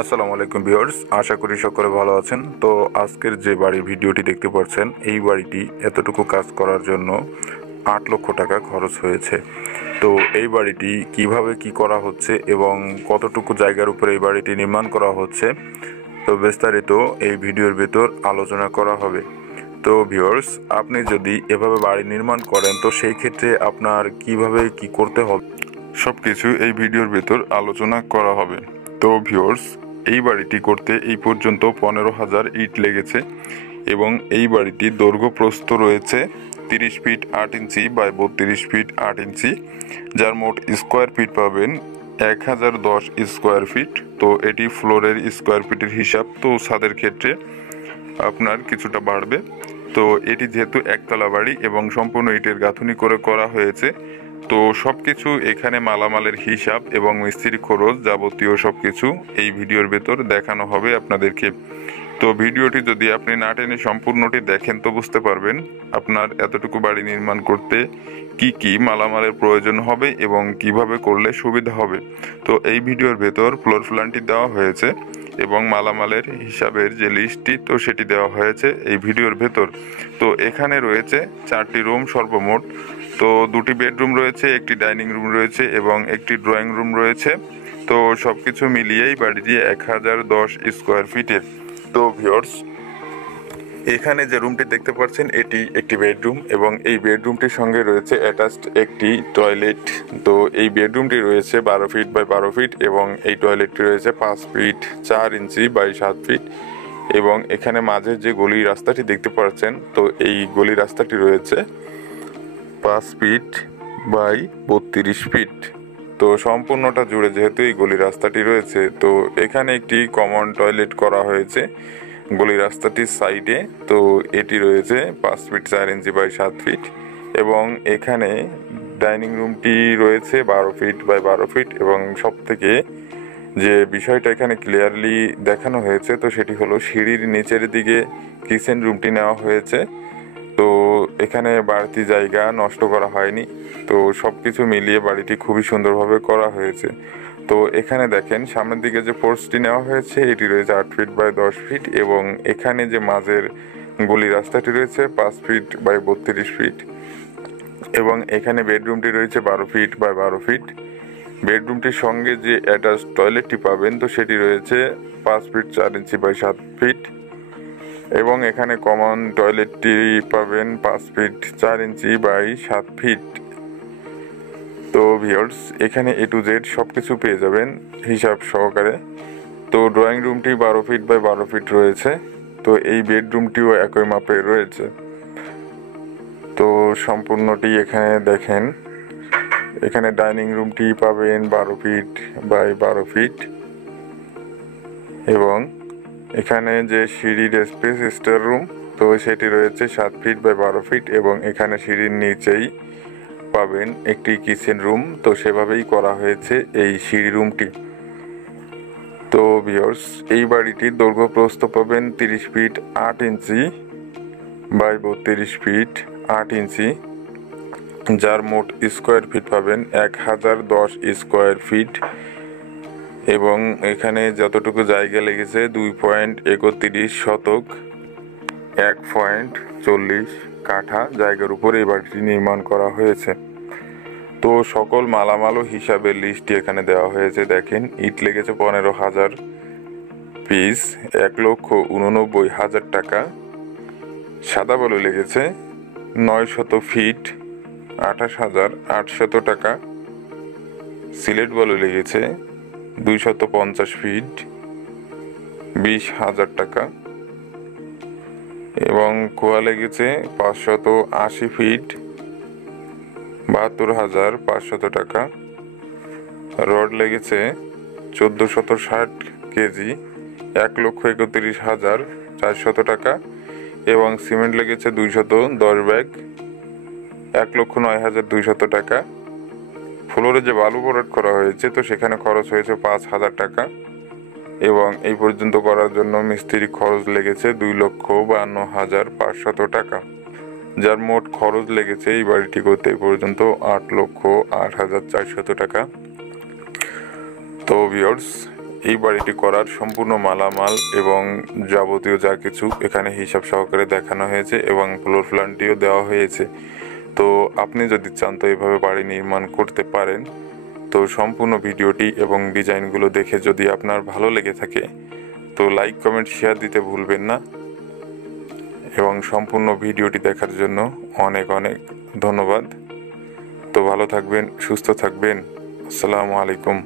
আসসালামু আলাইকুম ভিউয়ার্স, আশা করি সকলে ভালো আছেন। তো আজকের যে বাড়ির ভিডিওটি দেখতে পাচ্ছেন, এই বাড়িটি এতটুকু কাজ করার জন্য 8 লক্ষ টাকা খরচ হয়েছে। তো এই বাড়িটি কিভাবে কি করা হচ্ছে এবং কতটুকু জায়গার উপরে এই বাড়িটি নির্মাণ করা হচ্ছে, তো বিস্তারিত এই ভিডিওর ভেতর আলোচনা করা হবে। তো ভিউয়ার্স, আপনি যদি এভাবে বাড়ি নির্মাণ করেন, তো সেই ক্ষেত্রে আপনার কিভাবে কি করতে হবে সব কিছু এই ভিডিওর ভেতর আলোচনা করা হবে। তো ভিউয়ার্স, এই বাড়িটি করতে এই পর্যন্ত 15,000 ইট লেগেছে এবং এই বাড়িটির দৈর্ঘ্য প্রস্থ রয়েছে 30 ফিট 8 ইঞ্চি বাই 32 ফিট 8 ইঞ্চি, যার মোট স্কোয়ার ফিট পাবেন 1010 স্কোয়ার ফিট। তো এটি ফ্লোরের স্কোয়ার ফিটের হিসাব, তো ছাদের ক্ষেত্রে আপনার কিছুটা বাড়বে। তো এটি যেহেতু একতলা বাড়ি এবং সম্পূর্ণ ইটের গাঁথুনি করে করা হয়েছে, তো সব কিছু এখানে মালামালের হিসাব এবং মিস্ত্রি খরচ যাবতীয় সব কিছু এই ভিডিওর ভেতর দেখানো হবে আপনাদেরকে। তো ভিডিওটি যদি আপনি না টেনে সম্পূর্ণটি দেখেন, তো বুঝতে পারবেন আপনার এতটুকু বাড়ি নির্মাণ করতে কি কি মালামালের প্রয়োজন হবে এবং কিভাবে করলে সুবিধা হবে। তো এই ভিডিওর ভেতর ফ্লোর প্ল্যানটি দেওয়া হয়েছে এবং মালামালের হিসাবের যে লিস্টটি, তো সেটি দেওয়া হয়েছে এই ভিডিওর ভেতর। তো এখানে রয়েছে 4টি রুম সর্বমোট। তো 2টি বেডরুম রয়েছে, একটি ডাইনিং রুম রয়েছে এবং একটি ড্রয়িং রুম রয়েছে। তো সব কিছু মিলিয়েই বাড়িটি 1010 স্কোয়ার ফিটের। তো ভিউয়ার্স, এখানে যে রুমটি দেখতে পাচ্ছেন, এটি একটি বেডরুম এবং এই বেডরুমটির সঙ্গে রয়েছে অ্যাটাচড একটি টয়লেট। তো এই বেডরুমটি রয়েছে 12 ফিট বাই 12 ফিট এবং এই টয়লেটটি রয়েছে 5 ফিট 4 ইঞ্চি বাই 7 ফিট। এবং এখানে মাঝের যে গলি রাস্তাটি দেখতে পাচ্ছেন, তো এই গলি রাস্তাটি রয়েছে 5 ফিট বাই 32 ফিট। তো সম্পূর্ণটা জুড়ে যেহেতু এই গলি রাস্তাটি রয়েছে, তো এখানে একটি কমন টয়লেট করা হয়েছে গলি রাস্তাটির সাইডে। তো এটি রয়েছে 5 ফিট 4 ইঞ্চি বাই 7 ফিট এবং এখানে ডাইনিং রুমটি রয়েছে 12 ফিট বাই 12 ফিট। এবং সব থেকে যে বিষয়টা এখানে ক্লিয়ারলি দেখানো হয়েছে, তো সেটি হলো সিঁড়ির নিচের দিকে কিচেন রুমটি নেওয়া হয়েছে। তো এখানে বাড়তি জায়গা নষ্ট করা হয়নি। তো সব কিছু মিলিয়ে বাড়িটি খুবই সুন্দরভাবে করা হয়েছে। তো এখানে দেখেন সামনের দিকে যে পোর্চটি নেওয়া হয়েছে, এটি রয়েছে 8 ফিট বাই 10 ফিট এবং এখানে যে মাঝের গলি রাস্তাটি রয়েছে 5 ফিট বাই 32 ফিট এবং এখানে বেডরুমটি রয়েছে 12 ফিট বাই 12 ফিট। বেডরুমটির সঙ্গে যে অ্যাটাচ টয়লেটটি পাবেন, তো সেটি রয়েছে 5 ফিট 4 ইঞ্চি বাই 7 ফিট এবং এখানে কমন টয়লেটটি পাবেন 5 ফিট 4 ইঞ্চি বাই 7 ফিট। তো ভিউয়ার্স, এখানে A to Z সব কিছু পেয়ে যাবেন হিসাব সহকারে। তো ড্রয়িং রুমটি 12 ফিট বাই 12 ফিট রয়েছে। তো এই বেডরুমটিও একই মাপে রয়েছে। তো সম্পূর্ণটি এখানে দেখেন, এখানে ডাইনিং রুমটি পাবেন 12 ফিট বাই 12 ফিট এবং এখানে যে সিঁড়ির স্পেস স্টোর রুম, তো সেটি রয়েছে 7 ফিট বাই 12 ফিট এবং এখানে সিঁড়ির নিচেই পাবেন একটি কিচেন রুম। তো সেভাবেই করা হয়েছে এই সিঁড়ি রুমটি। তো ভিউয়ার্স, এই বাড়িটির দৈর্ঘ্য প্রস্থ পাবেন 30 ফিট 8 ইঞ্চি বাই 32 ফিট 8 ইঞ্চি, যার মোট স্কোয়ার ফিট পাবেন 1010 স্কোয়ার ফিট এবং এখানে যতটুকু জায়গা লেগেছে 2.31 শতক 1.40 কাঠা জায়গার উপর এই বাড়িটি নির্মাণ করা হয়েছে। তো সকল মালামাল ও হিসাবের লিস্টটি এখানে দেওয়া হয়েছে। দেখেন, ইট লেগেছে 15,000 পিস, 1,89,000 টাকা। সাদা বালু লেগেছে 900 ফিট 28,800 টাকা। সিলেট বালু লেগেছে 250 ফিট 20,000 টাকা এবং কুয়া লেগেছে 580 ফিট 72,500 টাকা। রড লেগেছে 1460 কেজি 1,31,400 টাকা এবং সিমেন্ট লেগেছে 210 ব্যাগ 1,09,200 টাকা। ফ্লোরে যে বালু ভরাট করা হয়েছে, তো সেখানে খরচ হয়েছে 5,000 টাকা এবং এই পর্যন্ত করার জন্য মিস্ত্রি খরচ লেগেছে 2,52,500 টাকা, যার মোট খরচ লেগেছে এই বাড়িটি করতে এই পর্যন্ত 8,08,400 টাকা। তো ভিউয়ার্স, এই বাড়িটি করার সম্পূর্ণ মালামাল এবং যাবতীয় যা কিছু এখানে হিসাব সহকারে দেখানো হয়েছে এবং ফ্লোর প্ল্যানটিও দেওয়া হয়েছে। তো আপনি যদি চান তো এইভাবে বাড়ি নির্মাণ করতে পারেন। তো সম্পূর্ণ ভিডিওটি এবং ডিজাইনগুলো দেখে যদি আপনার ভালো লেগে থাকে তো লাইক কমেন্ট শেয়ার দিতে ভুলবেন না, এবং সম্পূর্ণ ভিডিওটি দেখার জন্য অনেক অনেক ধন্যবাদ। তো ভালো থাকবেন, সুস্থ থাকবেন। আসসালামু আলাইকুম।